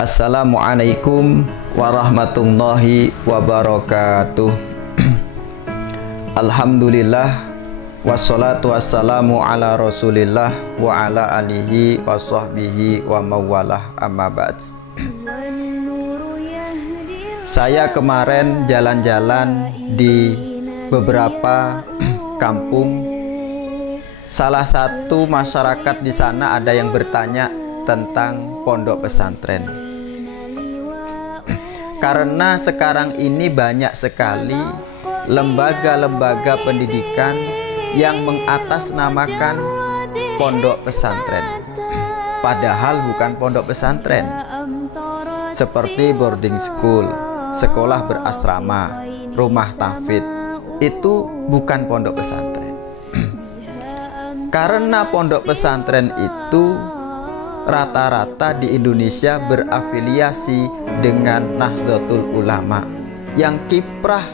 Assalamualaikum warahmatullahi wabarakatuh. Alhamdulillah, wassalatu wassalamu ala rasulillah wa ala alihi wa sahbihi wa mawalah, amma ba'd. Saya kemarin jalan-jalan di beberapa kampung. Salah satu masyarakat di sana ada yang bertanya tentang pondok pesantren. Karena sekarang ini banyak sekali lembaga-lembaga pendidikan yang mengatasnamakan pondok pesantren, padahal bukan pondok pesantren. Seperti boarding school, sekolah berasrama, rumah tahfidz, itu bukan pondok pesantren. Karena pondok pesantren itu rata-rata di Indonesia berafiliasi dengan Nahdlatul Ulama yang kiprah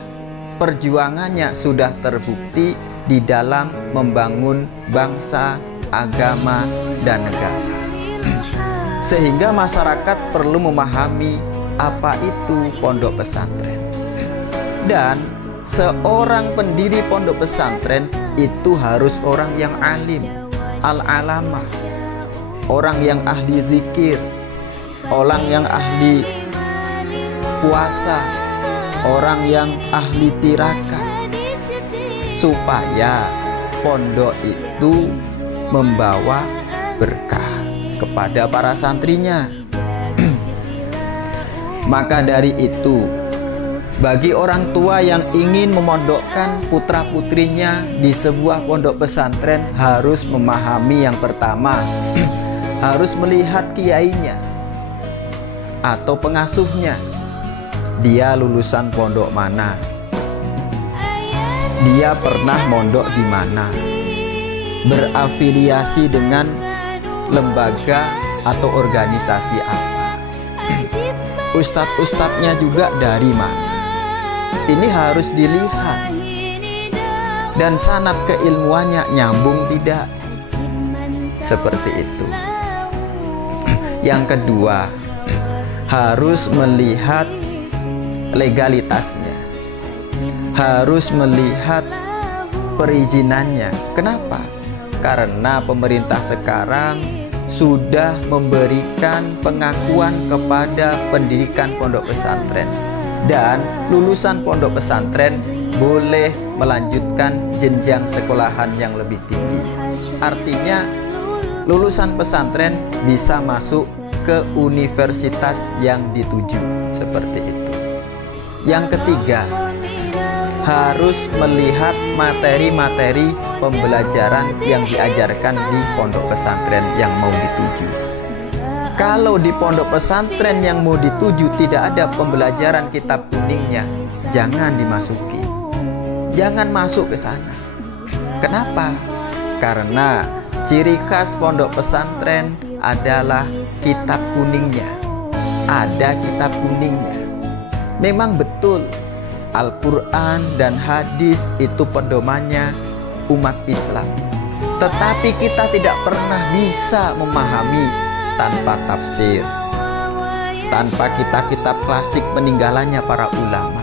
perjuangannya sudah terbukti di dalam membangun bangsa, agama, dan negara. Sehingga masyarakat perlu memahami apa itu pondok pesantren. Dan seorang pendiri pondok pesantren itu harus orang yang alim, al-alamah, orang yang ahli zikir, orang yang ahli puasa, orang yang ahli tirakat, supaya pondok itu membawa berkah kepada para santrinya. Maka dari itu, bagi orang tua yang ingin memondokkan putra-putrinya di sebuah pondok pesantren harus memahami yang pertama, harus melihat kiainya atau pengasuhnya. Dia lulusan pondok mana? Dia pernah mondok di mana? Berafiliasi dengan lembaga atau organisasi apa? Ustadz-ustadznya juga dari mana? Ini harus dilihat. Dan sanad keilmuannya nyambung tidak? Seperti itu. Yang kedua, harus melihat legalitasnya, harus melihat perizinannya. Kenapa? Karena pemerintah sekarang sudah memberikan pengakuan kepada pendidikan pondok pesantren, dan lulusan pondok pesantren boleh melanjutkan jenjang sekolahan yang lebih tinggi. Artinya lulusan pesantren bisa masuk ke universitas yang dituju, seperti itu. Yang ketiga, harus melihat materi-materi pembelajaran yang diajarkan di pondok pesantren yang mau dituju. Kalau di pondok pesantren yang mau dituju tidak ada pembelajaran kitab kuningnya, jangan dimasuki. Jangan masuk ke sana. Kenapa? Karena ciri khas pondok pesantren adalah kitab kuningnya. Ada kitab kuningnya. Memang betul Al-Quran dan hadis itu pedomannya umat Islam. Tetapi kita tidak pernah bisa memahami tanpa tafsir, tanpa kitab-kitab klasik peninggalannya para ulama,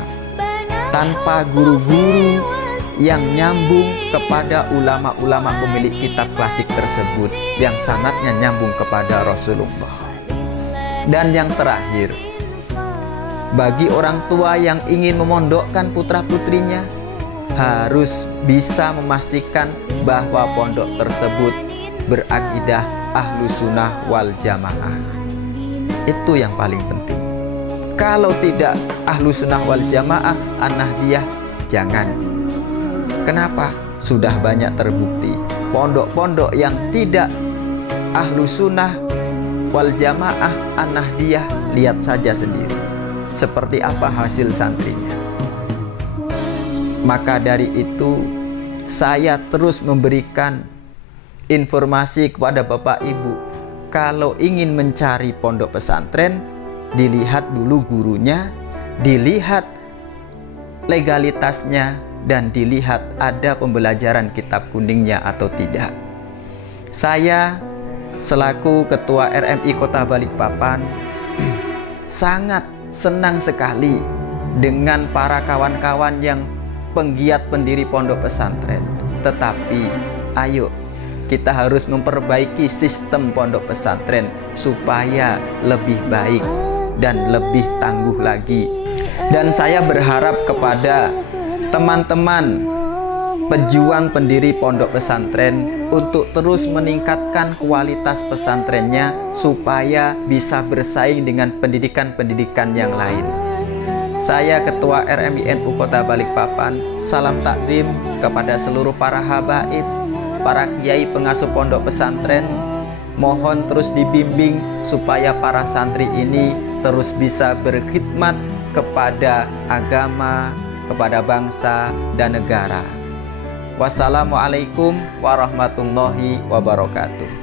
tanpa guru-guru yang nyambung kepada ulama-ulama pemilik kitab klasik tersebut, yang sanadnya nyambung kepada Rasulullah. Dan yang terakhir, bagi orang tua yang ingin memondokkan putra-putrinya, harus bisa memastikan bahwa pondok tersebut berakidah Ahlus Sunnah wal Jamaah. Itu yang paling penting. Kalau tidak Ahlus Sunnah wal Jamaah, An-Nahdliyah, jangan. Kenapa? Sudah banyak terbukti pondok-pondok yang tidak Ahlus Sunnah wal Jamaah, An-Nahdliyah, lihat saja sendiri seperti apa hasil santrinya. Maka dari itu, saya terus memberikan informasi kepada Bapak Ibu, kalau ingin mencari pondok pesantren, dilihat dulu gurunya, dilihat legalitasnya, dan dilihat ada pembelajaran kitab kuningnya atau tidak. Saya selaku Ketua RMI Kota Balikpapan sangat senang sekali dengan para kawan-kawan yang penggiat pendiri pondok pesantren. Tetapi ayo kita harus memperbaiki sistem pondok pesantren supaya lebih baik dan lebih tangguh lagi. Dan saya berharap kepada teman-teman pejuang pendiri pondok pesantren untuk terus meningkatkan kualitas pesantrennya supaya bisa bersaing dengan pendidikan-pendidikan yang lain. Saya Ketua RMINU Kota Balikpapan, salam takdim kepada seluruh para habaib, para kiai pengasuh pondok pesantren. Mohon terus dibimbing supaya para santri ini terus bisa berkhidmat kepada agama, kepada bangsa dan negara. Wassalamualaikum warahmatullahi wabarakatuh.